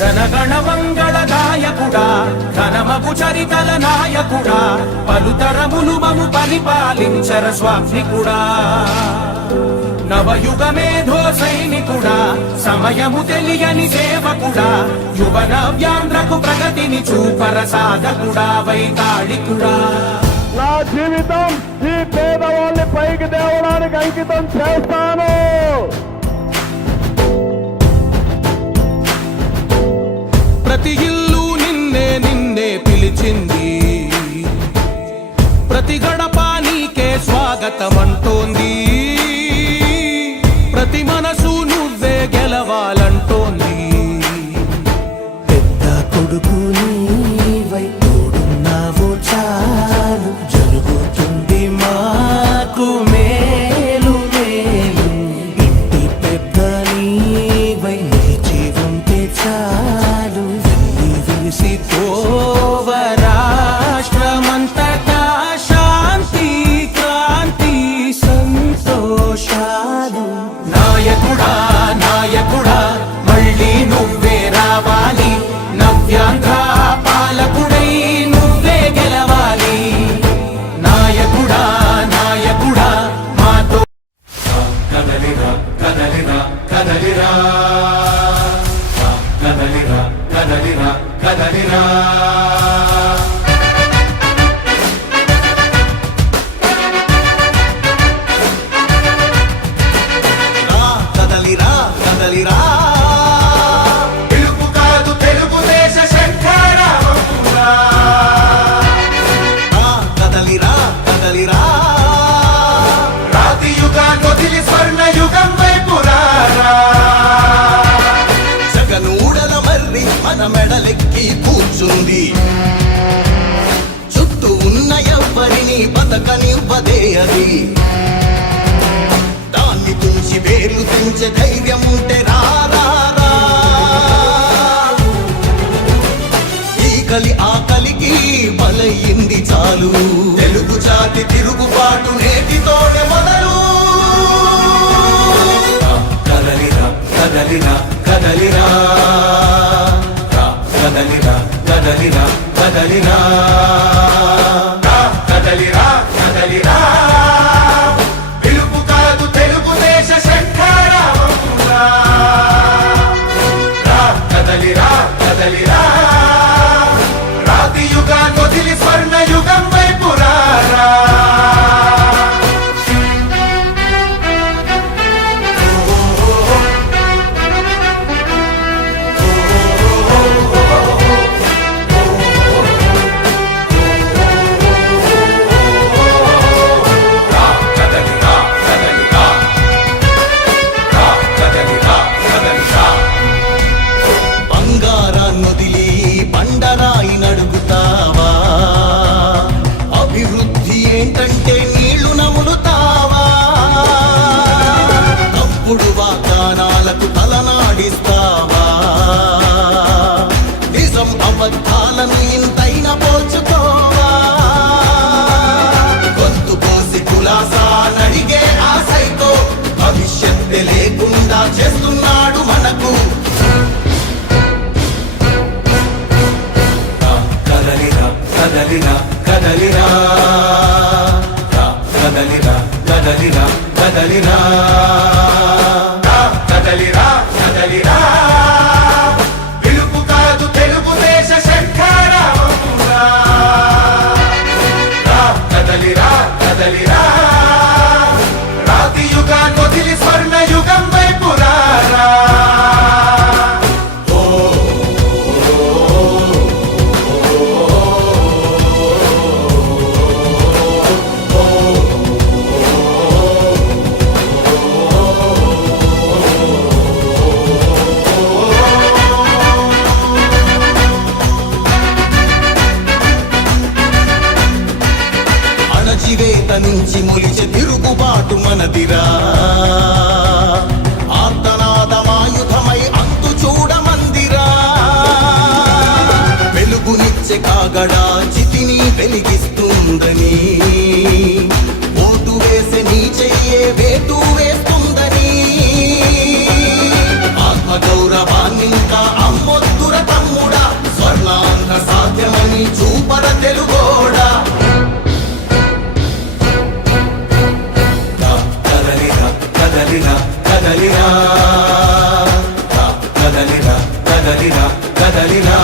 జనగణ మంగళదాయకుడా ఘనమగు చరితల నాయకుడా పలుతరములు మము పరిపాలించర స్వామికుడా నవయుగ మేధో సైనికుడా సమయము తెలియని సేవకుడా యువ నవ్యాంధ్రకు ప్రగతిని చూపర సాధకుడా వైతాళికుడా నా జీవితం ఈ పేదవాళ్ళని పైకి తేవడానికి అంకితం చేస్తాను. ప్రతి ఇల్లు నిన్నే నిన్నే పిలిచింది, ప్రతి గడప నీకే స్వాగతం అంటోంది, ప్రతి మనసు నువ్వే గెలవాలంటోంది. పెద్ద కొడుకు నీవై తోడున్నావు చాలు, జరుగుతుంది మాకు మేలు మేలు. ఇంటి పెద్ద నీవై నిలిచి ఉంటే చాలు, విలిసి పోవ రాష్ట్రమంతటా శాంతి క్రాంతి సంతోషాలు. నాయకుడా నాయకుడా మళ్ళీ నువ్వే రావాలి, నవ్యాంధ్ర పాలకుడై నువ్వే గెలవాలి. నాయకుడా నాయకుడా మాతో కదలిరా కదలిరా కదలిరా కదలిరా కదలిరా కదలిరా. కదలిరా కదలిరా తెలుగు కాదు తెలుగుదేశ శంఖారావమురా. కదలిరా కదలిరా రాతి యుగాన్ని వదిలి స్వర్ణ యుగం వైపు రారా. జగనూడల మర్రి మన మెడలెక్కి కూర్చుంది, చుట్టూ ఉన్న ఎవ్వరిని బతకనివ్వదే అది. దాన్ని తుంచి వేర్లు తుంచే ధైర్యం ఉంటే రారా. ఈ కలి ఆ కలికి బలయింది చాలు, తెలుగు జాతి తిరుగుబాటు నేటితోనే మొదలు. కదలిరా కదలిరా కదలిరా కదలిరా కదలిరా కదలిరా కదలిరా కదలిరా పిలుపు కాదు తెలుగుదేశ శంఖారావమురా. కదలిరా కదలిరా రాతి యుగాన్ని వదిలి స్వర్ణ యుగం వైపు రారా. బంగారాన్నొదిలి బండరాయి నడుగుతావా, అభివృద్ధి ఏంటంటే నీళ్లు నములుతావా. తప్పుడు వాగ్దానాలకు తలనాడిస్తావా, నిజం అబద్ధాలను ఇంతైనా పోల్చుకోవా. గొంతు కోసి కులాసా నడిగే ఆశతో భవిష్యత్తు లేకుండా చేస్తున్నాడు మనకు. కదలిరా కదలిరా కదలిరా కదలిరా కదలిరా కదలిరా కదలిరా కదలిరా పిలుపు కాదు తెలుగుదేశ శంఖారావమురా. కదలిరా కదలిరా రాతి యుగాన్ని వదిలి స్వర్ణ యుగం వైపు రారా. అణచివేత నుంచి మొలిచే తిరుగుబాటు మనదిరా, ఆర్తనాదమాయుధమై అంతు చూడమందిరా. వెలుగునిచ్చే కాగడా చితిని వెలిగిస్తుందని, ఓటు వేసే నీ చెయ్యే వేటు వేస్తుందని. ఆత్మగౌరవాన్నింకా అమ్మొద్దుర కదలిరా కదలిరా కదలిరా కదలిరా